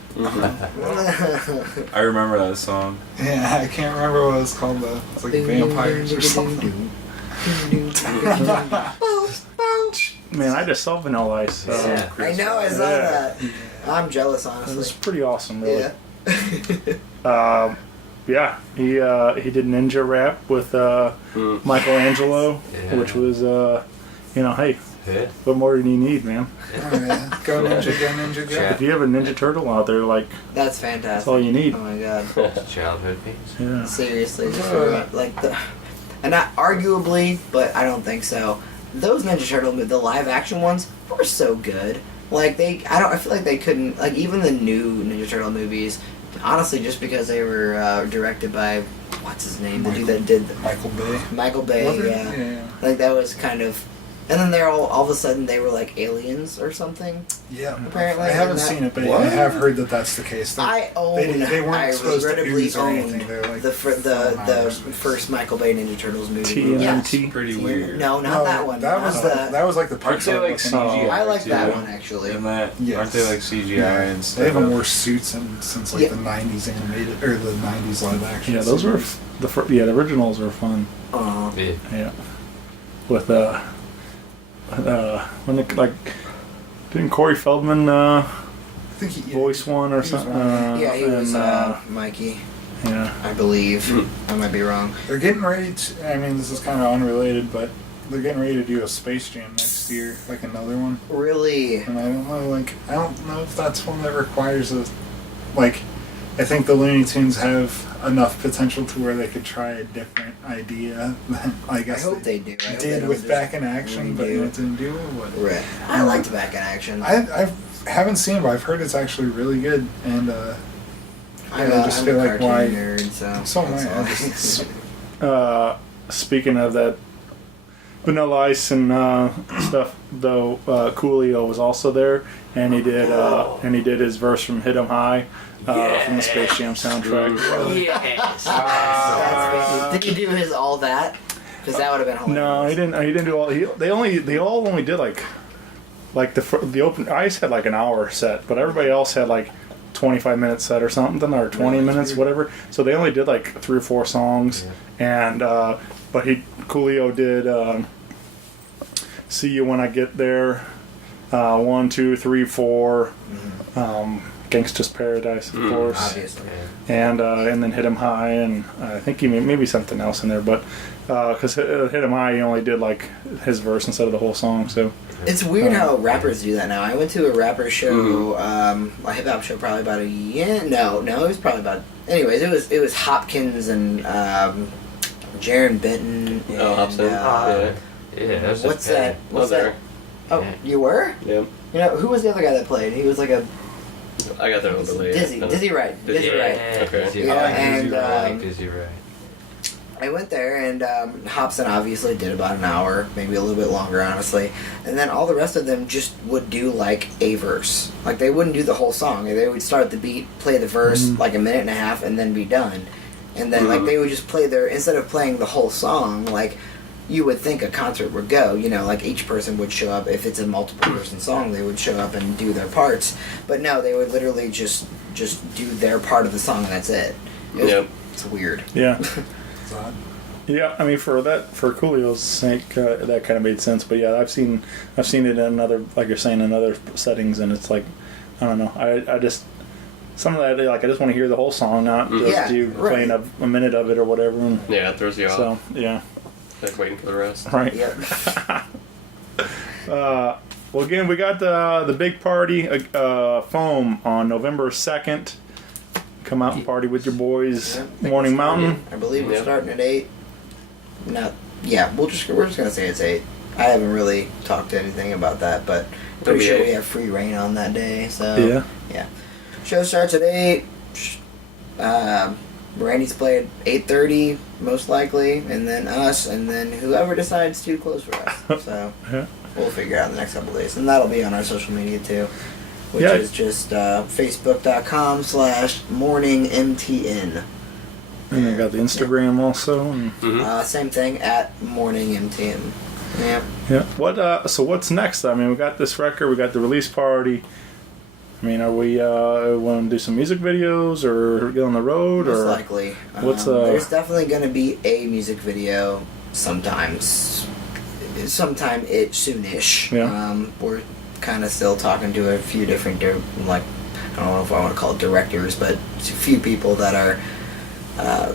I remember that song. Yeah, I can't remember what it was called though. It's like vampires or something. Man, I just saw Vanilla Ice. I know, I saw that. I'm jealous, honestly. It was pretty awesome, really. Yeah. Yeah, he did Ninja Rap with Michelangelo, which was, hey, what more do you need, man? Oh, yeah. Go Ninja, go Ninja, go. If you have a Ninja Turtle out there, like, That's fantastic. that's all you need. Oh my god. Childhood things. Yeah. Seriously, just like and not arguably, but I don't think so. Those Ninja Turtle, the live action ones, were so good. Like I feel like they couldn't, like even the new Ninja Turtle movies, honestly, just because they were directed by, what's his name, the dude that did Michael Bay. Yeah. Like that was kind of, and then they're all of a sudden they were like aliens or something. Yeah, apparently. I haven't seen it, but I have heard that that's the case. I regrettably owned the first Michael Bay Ninja Turtles movie. TMNT? Pretty weird. No, not that one. That was like the Aren't they like CGI? I like that too? one actually. And that, Yes. aren't they like CGI and stuff? They haven't worn suits since like the '90s animated or the '90s live action. Yeah, those were the originals were fun. Yeah. With when it, like, didn't Corey Feldman voice one or something? Yeah, he was Mikey. Yeah, I believe. I might be wrong. They're getting ready to. I mean, this is kind of unrelated, but they're getting ready to do a Space Jam next year, like another one. Really? And I don't know if that's one that requires a, like, I think the Looney Tunes have enough potential to where they could try a different idea than I guess I hope they do. I hope they did don't with just Back in Action, but redo it didn't do it. But Right. I liked Back in Action. I haven't seen it, but I've heard it's actually really good, and I just feel I'm a like cartoon why. nerd, So am that's I. all. Just, speaking of that, Vanilla Ice and stuff, though, Coolio was also there, and he did his verse from "Hit 'Em High" from the Space Jam soundtrack. Yes. Did he do his all that? Because that would have been hilarious. No, he didn't. He didn't do all. They all only did like the open. Ice had like an hour set, but everybody else had like 25-minute set or something, or 20 minutes, whatever. So they only did like 3 or 4 songs, and but Coolio did "See You When I Get There," 1, 2, 3, 4. Gangsta's Paradise, of course, Obviously. and then "Hit 'Em High," and I think he maybe something else in there, but because "Hit 'Em High," he only did like his verse instead of the whole song. So It's weird how rappers do that now. I went to a rapper show, a hip hop show, probably about a year. No, it was probably about. Anyways, it was Hopkins and Jaron Benton. And, Hobson. That's what's that? What's that? Oh, you were? Yep. You know, who was the other guy that played? He was like a I got that one later. Dizzy Wright. Dizzy Wright. Okay. Dizzy Wright. I went there, and Hobson obviously did about an hour, maybe a little bit longer, honestly. And then all the rest of them just would do like a verse. Like they wouldn't do the whole song. They would start the beat, play the verse like a minute and a half, and then be done. And then like they would just play instead of playing the whole song, like you would think a concert would go. You know, like each person would show up. If it's a multiple person song, they would show up and do their parts. But no, they would literally just do their part of the song, and that's it. It's weird. yeah. Yeah, I mean for Coolio's sake, that kind of made sense. But yeah, I've seen it in other, like you're saying, in other settings, and it's like, I don't know. I just some of that, like I just want to hear the whole song, not just you playing a minute of it or whatever. And Yeah, it throws you off. so yeah, Like waiting for the rest. right. Yep. Well, again, we got the big party, Foam, on November 2nd. Come out and party with your boys, Morning Mountain. I believe we're starting at 8. We're just gonna say it's 8. I haven't really talked to anything about that, but pretty sure we have free reign on that day. So yeah. Show starts at 8. Randy's play at 8:30 most likely, and then us, and then whoever decides to close for us. So we'll figure it out in the next couple of days, and that'll be on our social media too, which is just facebook.com/morningmtn. And I got the Instagram also. And Same thing at Morning MTM. Yeah. yeah. So what's next? I mean, we got this record. We got the release party. I mean, are we want to do some music videos or get on the road? Most or likely. What's There's definitely going to be a music video sometime soonish. Yeah. We're kind of still talking to a few different, I don't know if I want to call it directors, but a few people that are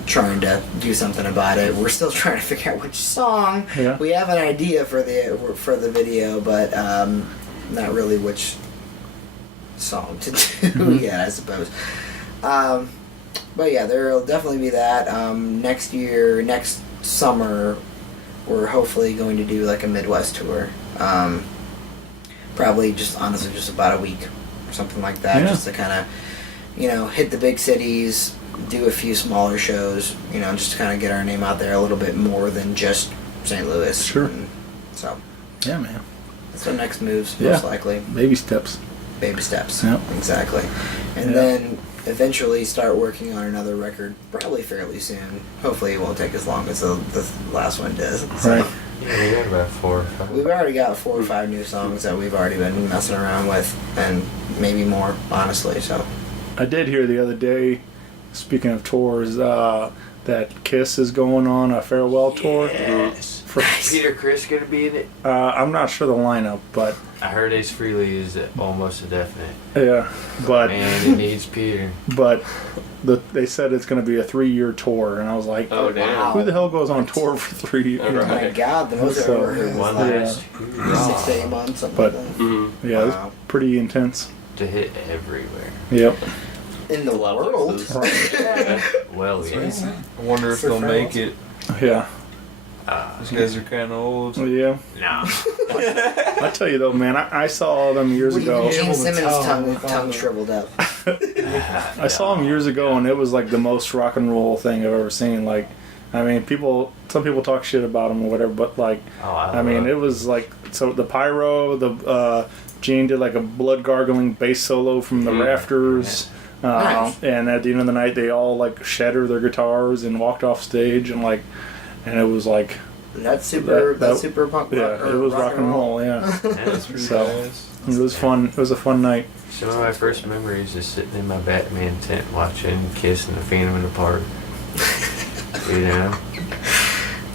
trying to do something about it. We're still trying to figure out which song. Yeah. We have an idea for the video, but not really which song to do yet, I suppose. But yeah, there'll definitely be that. Next summer, we're hopefully going to do like a Midwest tour. Probably just about a week or something like that, just to kind of, hit the big cities, do a few smaller shows, just to kind of get our name out there a little bit more than just St. Louis. Sure. And so. Yeah, man. That's our next moves, most likely. Baby steps. Baby steps. Yep. Exactly. And then eventually start working on another record, probably fairly soon. Hopefully it won't take as long as the last one does. So. Right. Yeah, we got about 4 or 5. We've already got 4 or 5 new songs that we've already been messing around with, and maybe more, honestly. So. I did hear the other day, speaking of tours, that Kiss is going on a farewell tour. For, Peter Criss gonna be in it? I'm not sure the lineup, but I heard Ace Frehley is almost a definite. yeah, but And it needs Peter. but they said it's going to be a 3-year tour, and I was like, Oh, damn. who the hell goes on tour for 3 years? Oh, Oh my God, the most I've So, ever heard was One like last 6 to 8 months, something But- like that. Mm-hmm. Yeah, it Wow. was pretty intense. to hit everywhere. Yep. In the A lot of world. places. Well, yeah. I wonder if For they'll France? make it. Yeah. These guys are kind of old. Yeah. No. I tell you though, man, I saw them years ago. Gene able to Simmons' tell tongue with all tongue the- shriveled up. I saw them years ago, and it was like the most rock and roll thing I've ever seen. Like, I mean, some people talk shit about them or whatever, but like, I mean, it was like, so the pyro, Gene did like a blood gargling bass solo from the rafters. Nice. And at the end of the night, they all like shattered their guitars and walked off stage, and it was like, That's super. That- That's super punk. yeah, it was rock and roll, yeah. That's pretty So- nice. It was fun. It was a fun night. Some of my first memories is sitting in my Batman tent watching Kiss and the Phantom of the Park.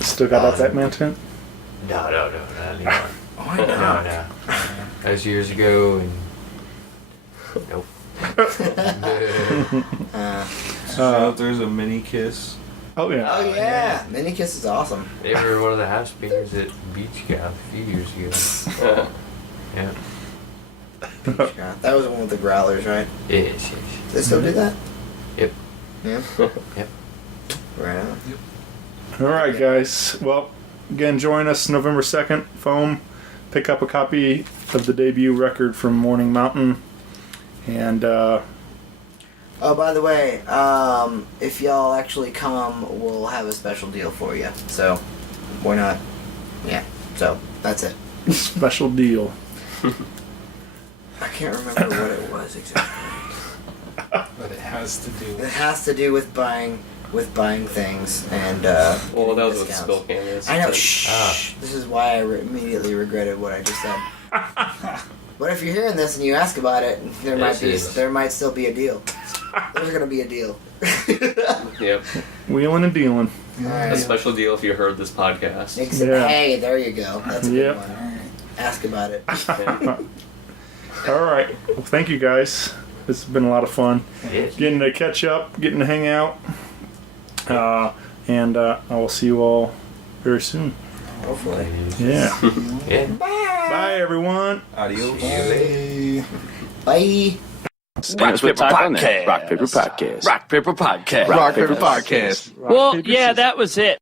Still got that Batman tent? No, not anymore. Why No, not? no. That was years ago, and nope. So there's a mini Kiss. Oh yeah. Oh yeah, Mini Kiss is awesome. They were one of the house speakers at Beach Golf a few years ago. Yeah. Yeah, that was the one with the growlers, right? Yes. They still do that? Yep. Yeah. Yep. Right on. All right, guys. Well, again, join us November 2nd. Foam. Pick up a copy of the debut record from Morning Mountain. And Oh, by the way, if y'all actually come, we'll have a special deal for you. So, why not? Yeah. So that's it. special deal. I can't remember what it was exactly. But it has to do It with has to do with buying things and Well, that was with discounts. Spill Canvas. I know. So- Shh. This is why I immediately regretted what I just said. But if you're hearing this and you ask about it, there might still be a deal. There's gonna be a deal. Yep. Wheeling and dealing. A Alright. special deal if you heard this podcast. Yeah. Hey, there you go. That's a Yep. good one. Ask about it. All right. Well, thank you, guys. This has been a lot of fun. Yes. Getting to catch up, getting to hang out. And I will see you all very soon. Hopefully. Yeah. Yeah. Bye, everyone. Adios. Bye. Rock Paper Podcast. Rock Paper Podcast. Rock Paper Podcast. Rock Paper Podcast. Well, yeah, that was it.